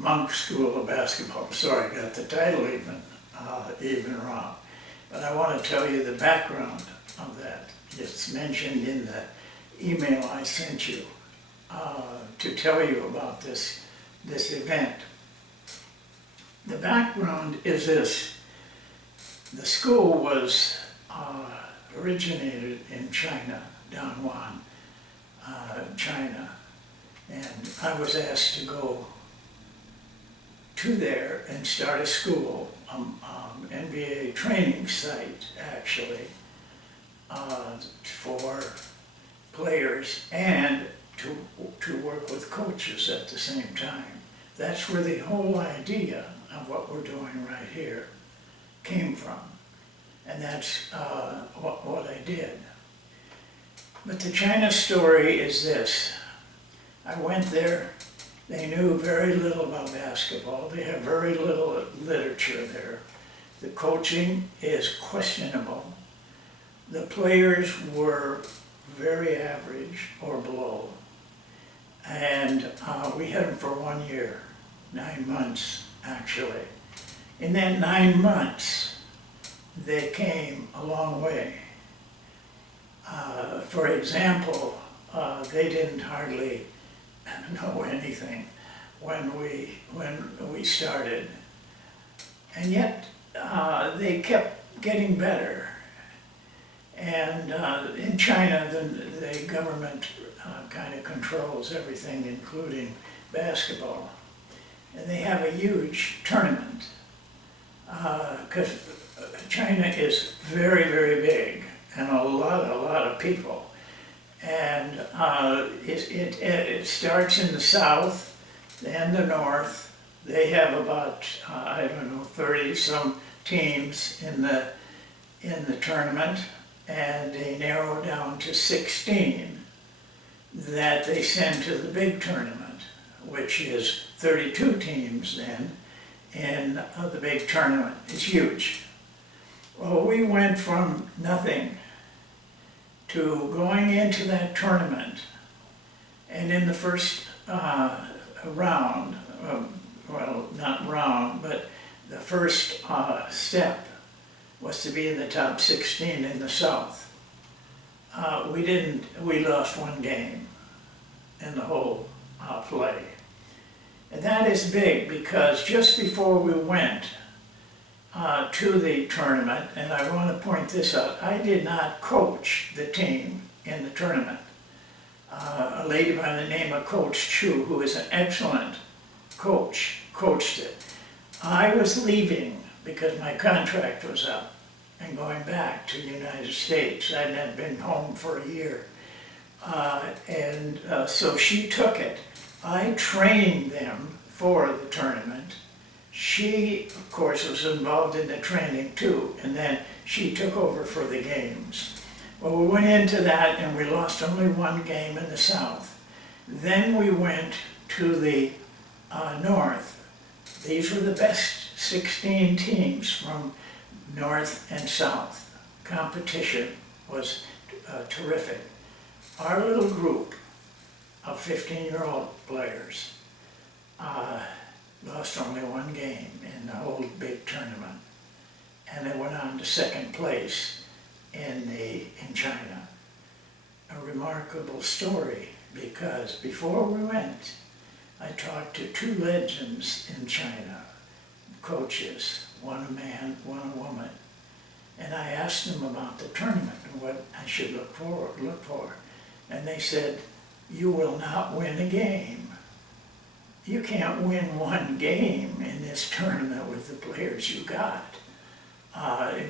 Monk School of Basketball. Sorry, I got the title even wrong. But I want to tell you the background of that. It's mentioned in the email I sent you to tell you about this event. The background is this. The school was originated in China, Dongguan, China, and I was asked to go to there and start a school, NBA training site actually, for players and to work with coaches at the same time. That's where the whole idea of what we're doing right here came from. And that's what I did. But the China story is this. I went there. They knew very little about basketball. They have very little literature there. The coaching is questionable. The players were very average or below. And we had them for 1 year, 9 months actually. In that 9 months, they came a long way. For example, they didn't hardly know anything when we started, and yet they kept getting better. And in China, the government kind of controls everything, including basketball, and they have a huge tournament because China is very, very big and a lot of people. And it starts in the south and the north. They have about, 30 some teams in the tournament, and they narrow down to 16 that they send to the big tournament, which is 32 teams then in the big tournament. It's huge. Well, we went from nothing to going into that tournament, and in the first round, well, not round, but the first step was to be in the top 16 in the South. We lost 1 game in the whole play. And that is big because just before we went to the tournament, and I want to point this out, I did not coach the team in the tournament. A lady by the name of Coach Chu, who is an excellent coach, coached it. I was leaving because my contract was up and going back to the United States. I had been home for a year. So she took it. I trained them for the tournament. She, of course, was involved in the training too, and then she took over for the games. Well, we went into that and we lost only 1 game in the South. Then we went to the North. These were the best 16 teams from North and South. Competition was terrific. Our little group of 15-year-old players lost only 1 game in the whole big tournament, and they went on to 2nd place in China. A remarkable story, because before we went, I talked to 2 legends in China, coaches, one a man, one a woman, and I asked them about the tournament and what I should look for, and they said, "You will not win a game. You can't win 1 game in this tournament with the players you got.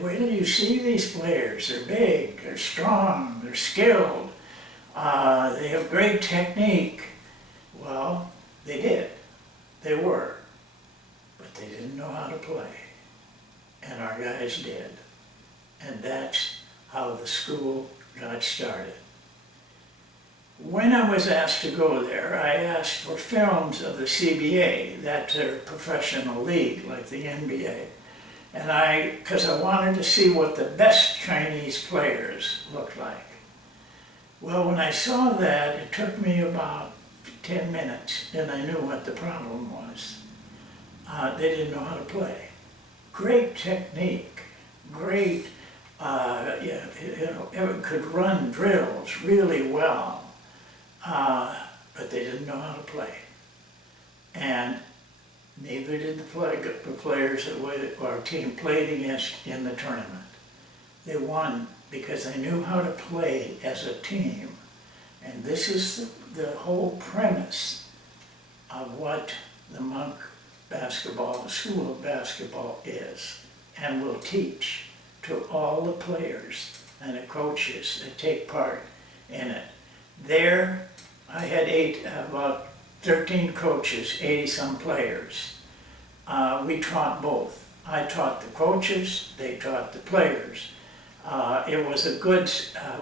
Wait till you see these players. They're big, they're strong, they're skilled, they have great technique." Well, they did. They were. But they didn't know how to play. And our guys did. And that's how the school got started. When I was asked to go there, I asked for films of the CBA, that's their professional league, like the NBA. And because I wanted to see what the best Chinese players looked like. Well, when I saw that, it took me about 10 minutes, and I knew what the problem was. they didn't know how to play. Great technique, great, yeah, could run drills really well, but they didn't know how to play. And neither did the players that our team played against in the tournament. They won because they knew how to play as a team. And this is the whole premise of what the Monk basketball, the School of Basketball is, and will teach to all the players and the coaches that take part in it. There, I had about 13 coaches, 80-some players. We taught both. I taught the coaches, they taught the players. It was a good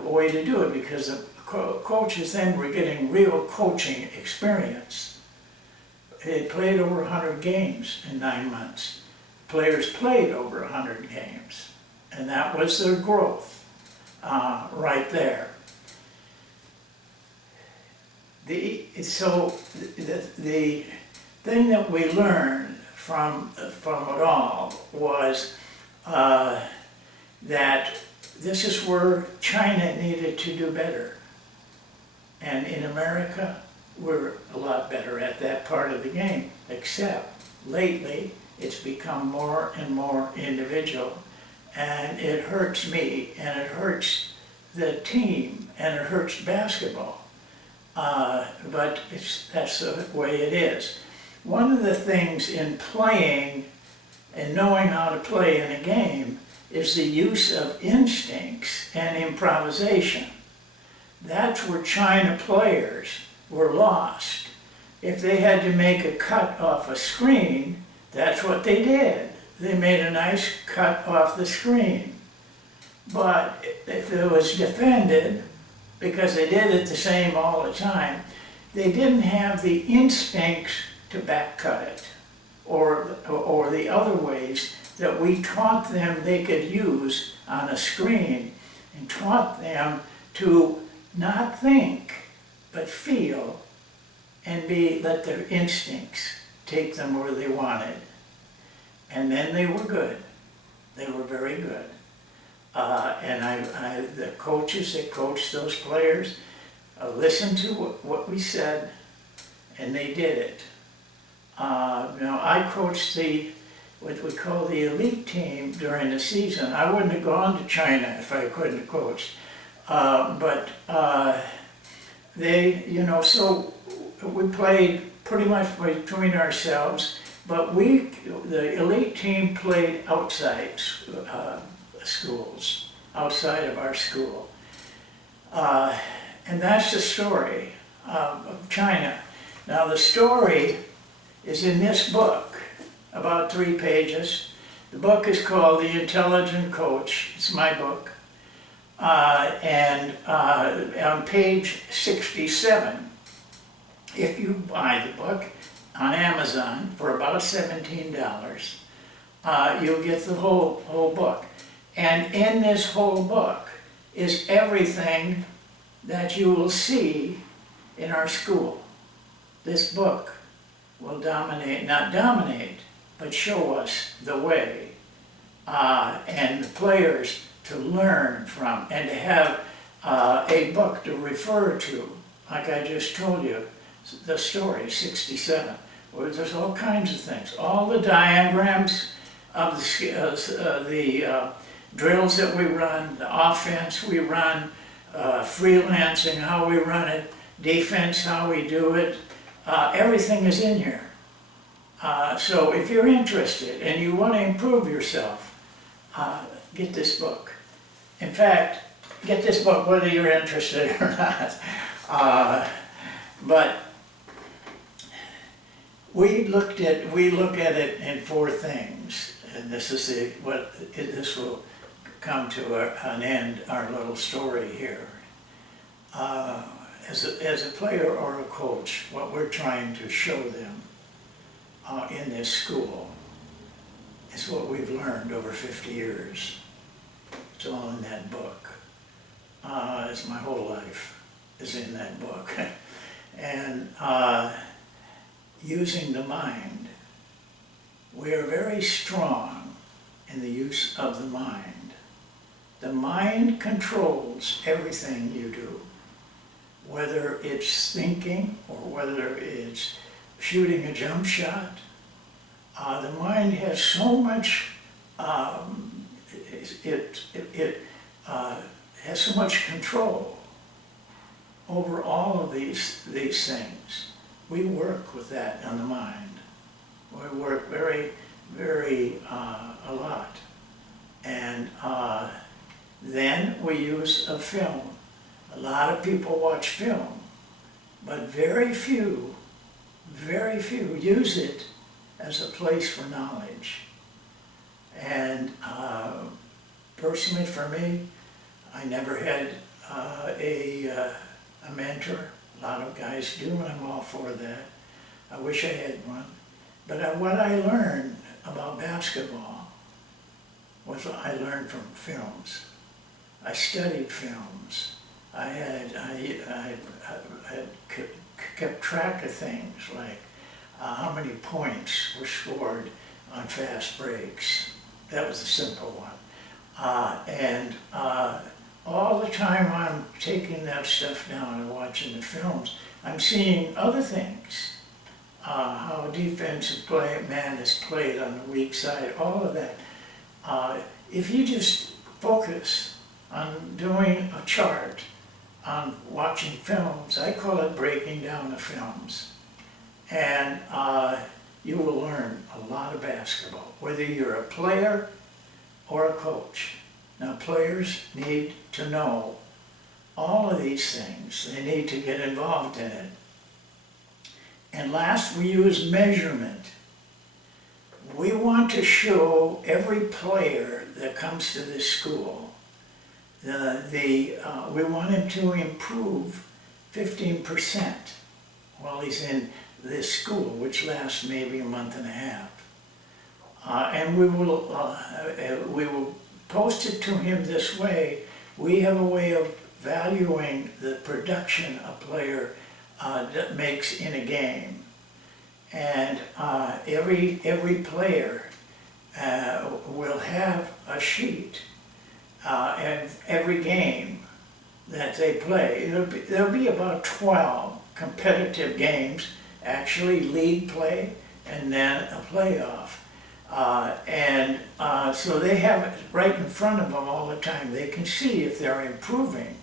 way to do it because the coaches then were getting real coaching experience. They played over 100 games in 9 months. Players played over 100 games, and that was their growth right there. So the thing that we learned from it all was that this is where China needed to do better. And in America, we're a lot better at that part of the game, except lately it's become more and more individual. And it hurts me, and it hurts the team, and it hurts basketball. But that's the way it is. One of the things in playing and knowing how to play in a game is the use of instincts and improvisation. That's where China players were lost. If they had to make a cut off a screen, that's what they did. They made a nice cut off the screen. But if it was defended, because they did it the same all the time, they didn't have the instincts to back cut it, or the other ways that we taught them they could use on a screen, and taught them to not think, but feel, and let their instincts take them where they wanted. And then they were good. They were very good. And the coaches that coached those players listened to what we said, and they did it. Now, I coached what we call the elite team during the season. I wouldn't have gone to China if I couldn't have coached. But so we played pretty much between ourselves, but the elite team played outside schools, outside of our school. And that's the story of China. Now the story is in this book, about 3 pages. The book is called The Intelligent Coach. It's my book. And on page 67, if you buy the book on Amazon for about $17, you'll get the whole book. And in this whole book is everything that you will see in our school. This book will not dominate, but show us the way, and the players to learn from, and to have a book to refer to, like I just told you, the story, 67, where there's all kinds of things. All the diagrams of the drills that we run, the offense we run, freelancing, how we run it, defense, how we do it, everything is in here. So if you're interested and you want to improve yourself, get this book. In fact, get this book whether you're interested or not. But we look at it in 4 things, and this is this will come to an end, our little story here. As a player or a coach, what we're trying to show them in this school is what we've learned over 50 years. It's all in that book. It's my whole life is in that book. And using the mind We are very strong in the use of the mind. The mind controls everything you do, whether it's thinking or whether it's shooting a jump shot. The mind has so much, it has so much control over all of these things. We work with that on the mind. We work very, very a lot. And then we use a film. A lot of people watch film, but very few use it as a place for knowledge. And personally for me, I never had a mentor. A lot of guys do, and I'm all for that. I wish I had one. But what I learned about basketball was I learned from films. I studied films. I kept track of things like how many points were scored on fast breaks. That was a simple one. And all the time I'm taking that stuff down and watching the films, I'm seeing other things. How a defensive man is played on the weak side, all of that. If you just focus on doing a chart, on watching films, I call it breaking down the films. And you will learn a lot of basketball, whether you're a player or a coach. Now, players need to know all of these things. They need to get involved in it. And last, we use measurement. We want to show every player that comes to this school, we want him to improve 15% while he's in this school, which lasts maybe a month and a half. And we will post it to him this way. We have a way of valuing the production a player makes in a game. And every player will have a sheet and every game that they play. There'll be about 12 competitive games, actually league play, and then a playoff. So they have it right in front of them all the time. They can see if they're improving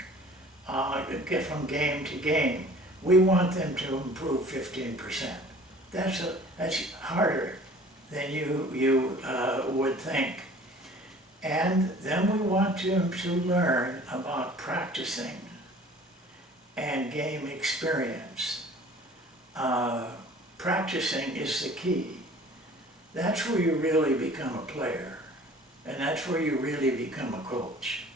from game to game. We want them to improve 15%. That's harder than you would think. And then we want them to learn about practicing and game experience. Practicing is the key. That's where you really become a player, and that's where you really become a coach.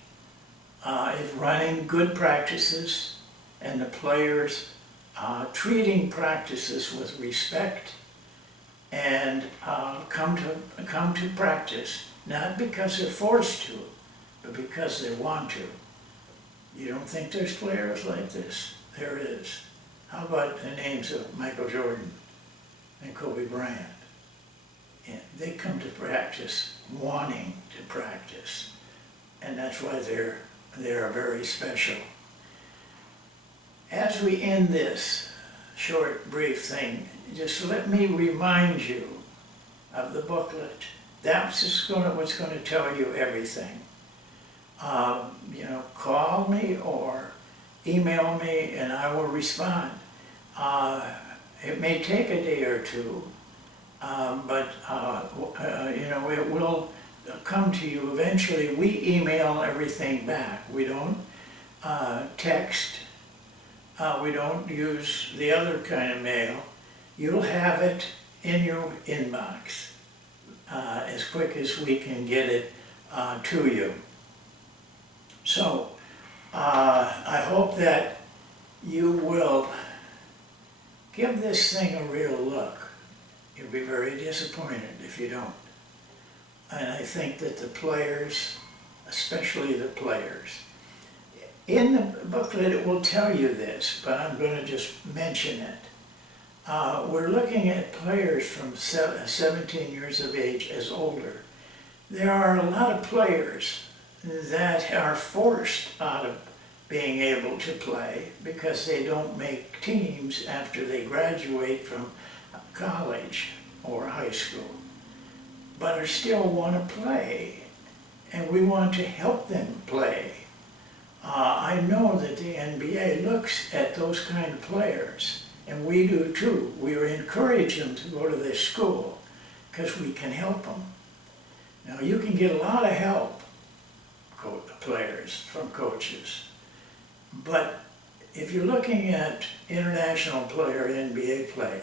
Is running good practices and the players treating practices with respect and come to practice, not because they're forced to, but because they want to. You don't think there's players like this? There is. How about the names of Michael Jordan and Kobe Bryant? And they come to practice wanting to practice, and that's why they're very special. As we end this short, brief thing, just let me remind you of the booklet. That's just what's going to tell you everything. Call me or email me and I will respond. It may take a day or two, but it will come to you eventually. We email everything back. We don't text. We don't use the other kind of mail. You'll have it in your inbox as quick as we can get it to you. So I hope that you will give this thing a real look. You'll be very disappointed if you don't. And I think that the players, especially the players, in the booklet it will tell you this, but I'm going to just mention it. we're looking at players from 17 years of age as older. There are a lot of players that are forced out of being able to play because they don't make teams after they graduate from college or high school, but are still want to play, and we want to help them play. I know that the NBA looks at those kind of players, and we do too. We encourage them to go to this school because we can help them. Now, you can get a lot of help, players, from coaches, but if you're looking at international player NBA play,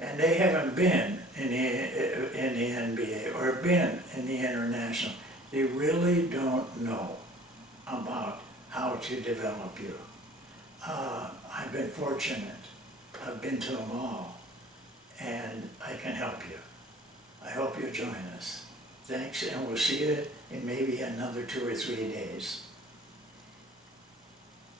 and they haven't been in the NBA or been in the international, they really don't know about how to develop you. I've been fortunate. I've been to them all, and I can help you. I hope you'll join us. Thanks, and we'll see you in maybe another 2 or 3 days.